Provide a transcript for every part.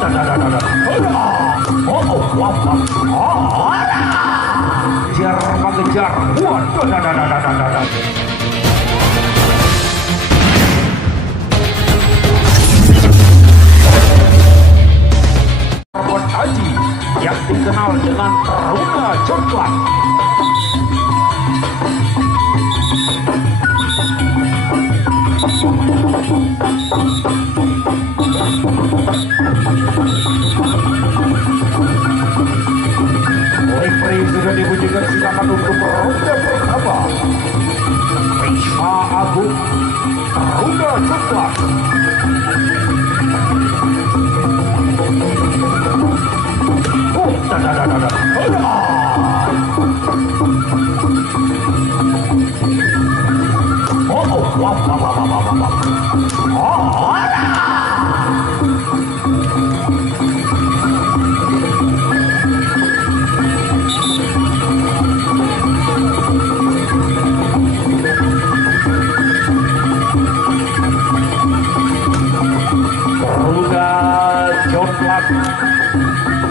Kejar mengejar. Robot Haji yang dikenal dengan Taruna Coklat. Referee sudah dibunyikan, silakan untuk ronde pertama. Risma Agung, Taruna Coklat.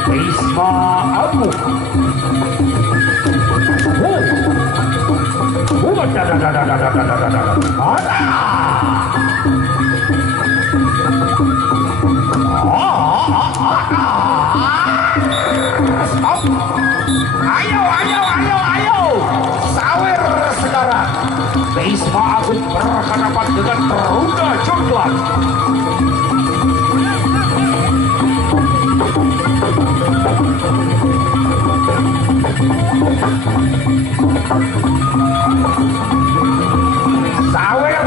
Risma Agung. Ayo. Sawer sekarang. Risma Agung berhadapan dengan Taruna Coklat. Sawer.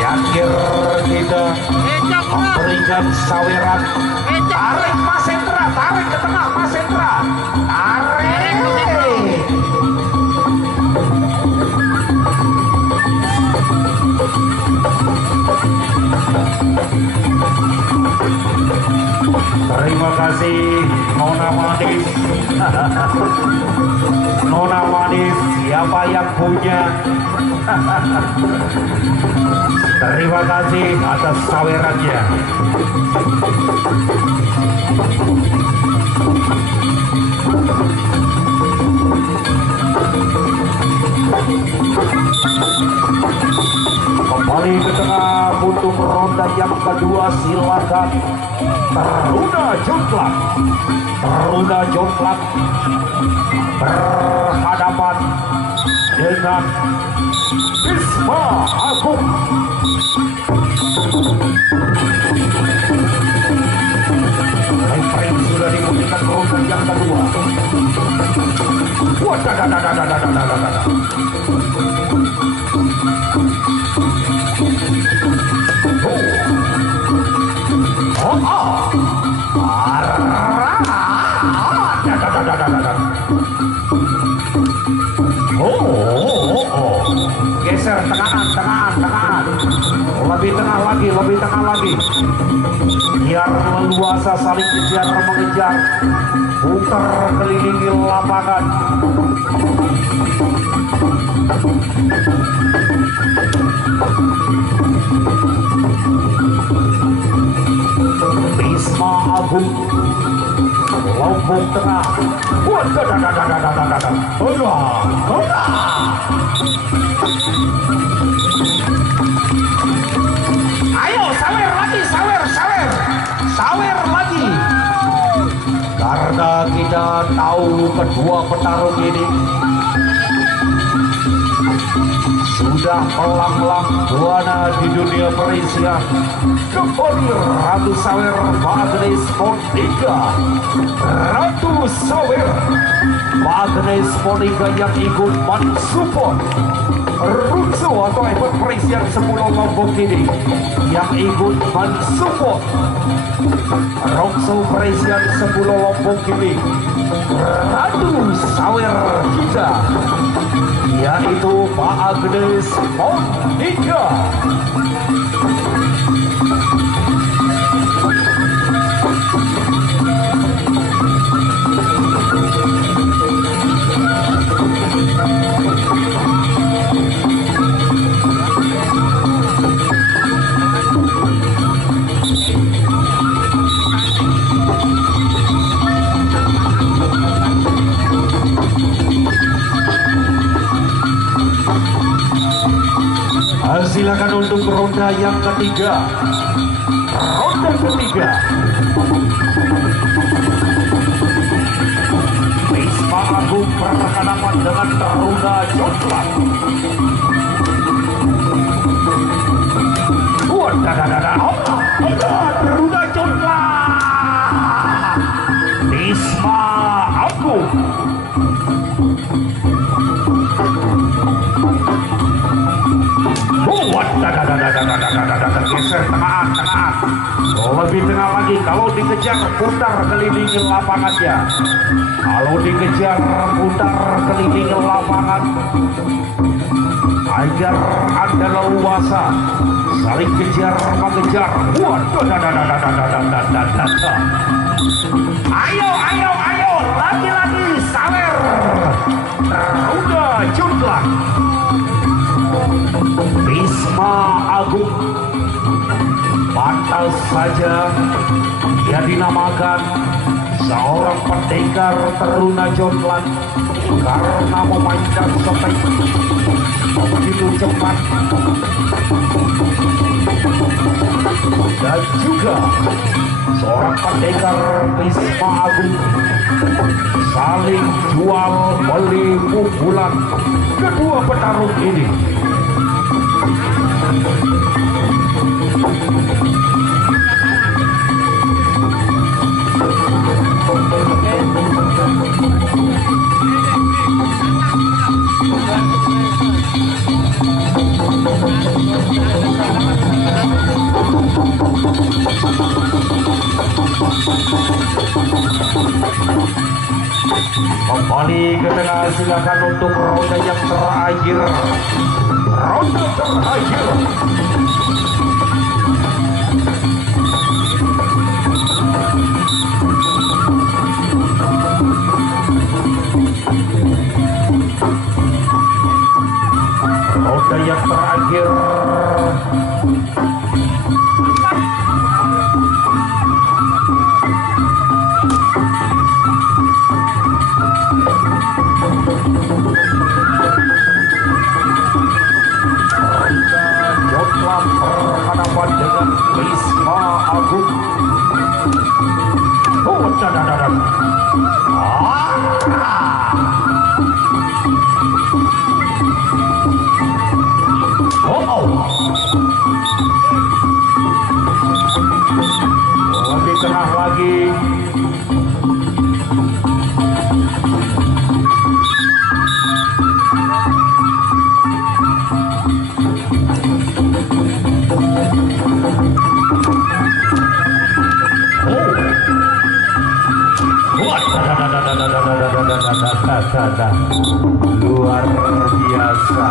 Jakir kita memberikan saweran. Tarik Mas Hendra, tarik ke tengah Mas Hendra. Tarik. Terima kasih Nona Manis. Nona Manis, siapa yang punya? Terima kasih atas sawerannya. Kembali ke tengah untuk ronde yang kedua, silakan. Taruna Coklat. Taruna Coklat berhadapan dengan Risma Agung. Referee sudah dibunyikan ronde yang kedua. Geser tengahan. Lebih tengah lagi. Biar leluasa saling kejar mengejar. Putar kelilingi lapangan. Risma Agung, Lombok Tengah. Ayo sawer lagi. Karena kita tahu kedua petarung ini sudah melanglang buana di dunia perisian. Kembali Ratu Sawer Agnes Monika. Ratu Sawer Agnes Monika yang ikut mensupport Rutsu atau event perisian 10 Lombok ini, yang ikut mensupport Rutsu perisian 10 Lombok ini. Ratu Sawer kita, yaitu Pak Agnes Monika. Silakan untuk ronde yang ketiga. Ronde ketiga. Wisma Agung berhadapan dengan Taruna Jomblang. Taruna Jomblang. Wisma Agung. Geser tengah. Lebih tengah lagi. Kalau dikejar putar keliling lapangannya. Kalau dikejar putar keliling lapangan. Agar Anda leluasa saling kejar mengejar. Ayo, lagi-lagi sawer. Udah Jomblang. Wisma Agung pantas saja dia dinamakan seorang pendekar Taruna Jomblang karena memainkan step begitu cepat dan juga seorang pendekar Wisma Agung saling jual beli pukulan kedua petarung ini. Kembali ke tengah, silakan untuk ronde yang terakhir. Ronde terakhir. Ronde yang terakhir. Jomblang berhadapan dengan Wisma Agung. Lebih tengah lagi. Luar biasa.